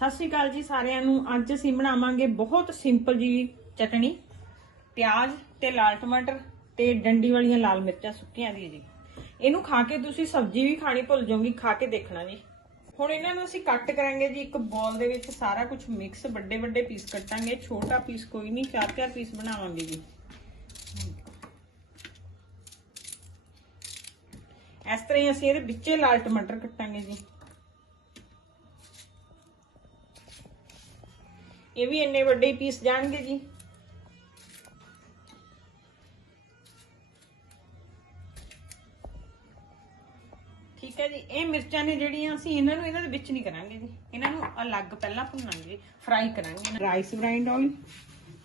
ਸਤਿ ਸ਼੍ਰੀ ਅਕਾਲ ਜੀ ਸਾਰਿਆਂ ਨੂੰ। ਅੱਜ ਅਸੀਂ ਬਣਾਵਾਂਗੇ ਬਹੁਤ ਸਿੰਪਲ ਜੀ ਚਟਣੀ। ਪਿਆਜ਼ ਤੇ ਲਾਲ ਟਮਾਟਰ ਤੇ ਡੰਡੀ ਵਾਲੀਆਂ ਲਾਲ ਮਿਰਚਾਂ ਸੁੱਕੀਆਂ ਦੀ ਜੀ। ਇਹਨੂੰ ਖਾ ਕੇ ਤੁਸੀਂ ਸਬਜ਼ੀ ਵੀ ਖਾਣੀ ਭੁੱਲ ਜਾਓਗੇ, ਖਾ ਕੇ ਦੇਖਣਾ ਜੀ। ਹੁਣ ਇਹਨਾਂ ਨੂੰ ਅਸੀਂ ਕੱਟ ਕਰਾਂਗੇ ਜੀ ਇੱਕ ਬੋਲ ਦੇ ਵਿੱਚ। ਸਾਰਾ ਕੁਝ ਮਿਕਸ ਵੱਡੇ ਵੱਡੇ ਪੀਸ ਕੱਟਾਂਗੇ। ਛੋਟਾ ਪੀਸ ਕੋਈ ਨਹੀਂ, ਚਾਰ ਚਾਰ ਪੀਸ ਬਣਾਵਾਂਗੇ ਜੀ। ਇਸ ਤਰ੍ਹਾਂ ਹੀ ਅਸੀਂ ਇਹਦੇ ਵਿੱਚੇ ਲਾਲ ਟਮਾਟਰ ਕੱਟਾਂਗੇ ਜੀ। ਇਹ ਵੀ ਇੰਨੇ ਵੱਡੇ ਪੀਸ ਜਾਣਗੇ ਜੀ। ਠੀਕ ਹੈ ਜੀ, ਇਹ ਮਿਰਚਾਂ ਨੇ ਜਿਹੜੀਆਂ ਅਸੀਂ ਇਹਨਾਂ ਨੂੰ ਇਹਨਾਂ ਦੇ ਵਿੱਚ ਨਹੀਂ ਕਰਾਂਗੇ ਜੀ। ਇਹਨਾਂ ਨੂੰ ਅਲੱਗ ਪਹਿਲਾਂ ਭੁੰਨਾਂਗੇ ਫਰਾਈ ਕਰਾਂਗੇ ਰਾਈਸ ਗ੍ਰਾਈਂਡ ਆਇਲ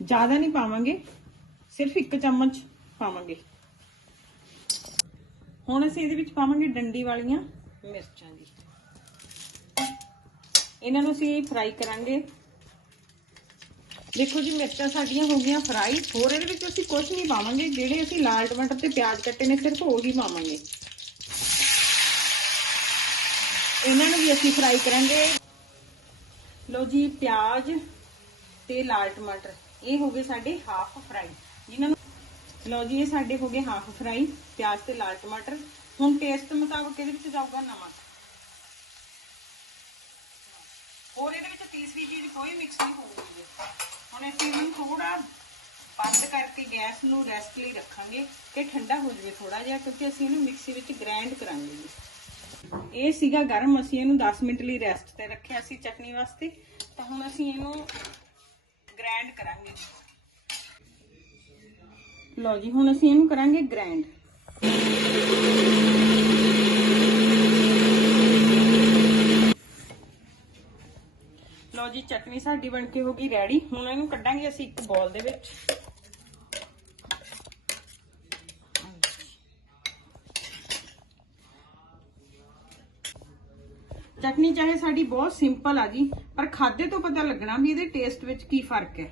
ਜ਼ਿਆਦਾ ਨਹੀਂ ਪਾਵਾਂਗੇ, ਸਿਰਫ ਇੱਕ ਚਮਚ ਪਾਵਾਂਗੇ। ਹੁਣ ਅਸੀਂ ਇਹਦੇ ਵਿੱਚ ਪਾਵਾਂਗੇ ਡੰਡੀ ਵਾਲੀਆਂ ਮਿਰਚਾਂ ਜੀ। ਇਹਨਾਂ ਨੂੰ ਅਸੀਂ ਫਰਾਈ ਕਰਾਂਗੇ। ਦੇਖੋ ਜੀ ਮਿਰਚਾਂ ਸਾਡੀਆਂ ਹੋ ਗਈਆਂ ਫਰਾਈ ਹੋਰ ਇਹਦੇ ਵਿੱਚ ਅਸੀਂ ਕੁਝ ਨਹੀਂ ਪਾਵਾਂਗੇ, ਜਿਹੜੇ ਅਸੀਂ ਲਾਲ ਟਮਾਟਰ ਤੇ ਪਿਆਜ਼ ਕੱਟੇ ਨੇ ਸਿਰਫ ਉਹੀ ਪਾਵਾਂਗੇ। ਇਹਨਾਂ ਨੂੰ ਵੀ ਅਸੀਂ ਫਰਾਈ ਕਰਾਂਗੇ। ਲੋ ਜੀ, ਪਿਆਜ਼ ਤੇ ਲਾਲ ਟਮਾਟਰ, ਇਹ ਹੋ ਗਏ ਸਾਡੇ ਹਾਫ ਫਰਾਈ ਜਿਨ੍ਹਾਂ ਨੂੰ ਲੋ ਜੀ, ਇਹ ਸਾਡੇ ਹੋ ਗਏ ਹਾਫ ਫਰਾਈ ਪਿਆਜ਼ ਤੇ ਲਾਲ ਟਮਾਟਰ। ਹੁਣ ਟੇਸਟ ਮੁਤਾਬਕ ਇਹਦੇ ਵਿੱਚ ਜਾਊਗਾ ਨਮਕ। ਹੋਰ ਇਹਦੇ ਵਿੱਚ ਤੀਸਰੀ ਚੀਜ਼ ਕੋਈ ਮਿਕਸ ਨਹੀਂ ਹੋਊਗੀ। ਹੁਣ ਅਸੀਂ ਇਹਨੂੰ ਥੋੜਾ ਬੰਦ ਕਰਕੇ ਗੈਸ ਨੂੰ ਰੈਸਟ ਲਈ ਰੱਖਾਂਗੇ ਕਿ ਠੰਡਾ ਹੋ ਜਾਵੇ ਥੋੜਾ ਜਿਹਾ, ਕਿਉਂਕਿ ਅਸੀਂ ਇਹਨੂੰ ਮਿਕਸੀ ਵਿੱਚ ਗ੍ਰਾਈਂਡ ਕਰਾਂਗੇ ਇਹ ਸੀਗਾ ਗਰਮ, ਅਸੀਂ ਇਹਨੂੰ 10 ਮਿੰਟ ਲਈ ਰੈਸਟ ਤੇ ਰੱਖਿਆ ਸੀ ਚਟਨੀ ਵਾਸਤੇ। ਤਾਂ ਹੁਣ ਅਸੀਂ ਇਹਨੂੰ ਗ੍ਰਾਈਂਡ ਕਰਾਂਗੇ। ਲਓ ਜੀ, ਹੁਣ ਅਸੀਂ ਇਹਨੂੰ ਕਰਾਂਗੇ ਗ੍ਰਾਈਂਡ ਜੀ, ਚਟਨੀ ਸਾਡੀ ਬਣ ਕੇ ਹੋ ਗਈ ਰੈਡੀ ਹੁਣ ਇਹਨੂੰ ਕੱਢਾਂਗੇ ਅਸੀਂ ਇੱਕ ਬੋਲ ਦੇ ਵਿੱਚ। ਚਟਨੀ ਚਾਹੇ ਸਾਡੀ ਬਹੁਤ ਸਿੰਪਲ ਆ ਜੀ, ਪਰ ਖਾਦੇ ਤੋਂ ਪਤਾ ਲੱਗਣਾ ਵੀ ਇਹਦੇ ਟੇਸਟ ਵਿੱਚ ਕੀ ਫ਼ਰਕ ਹੈ।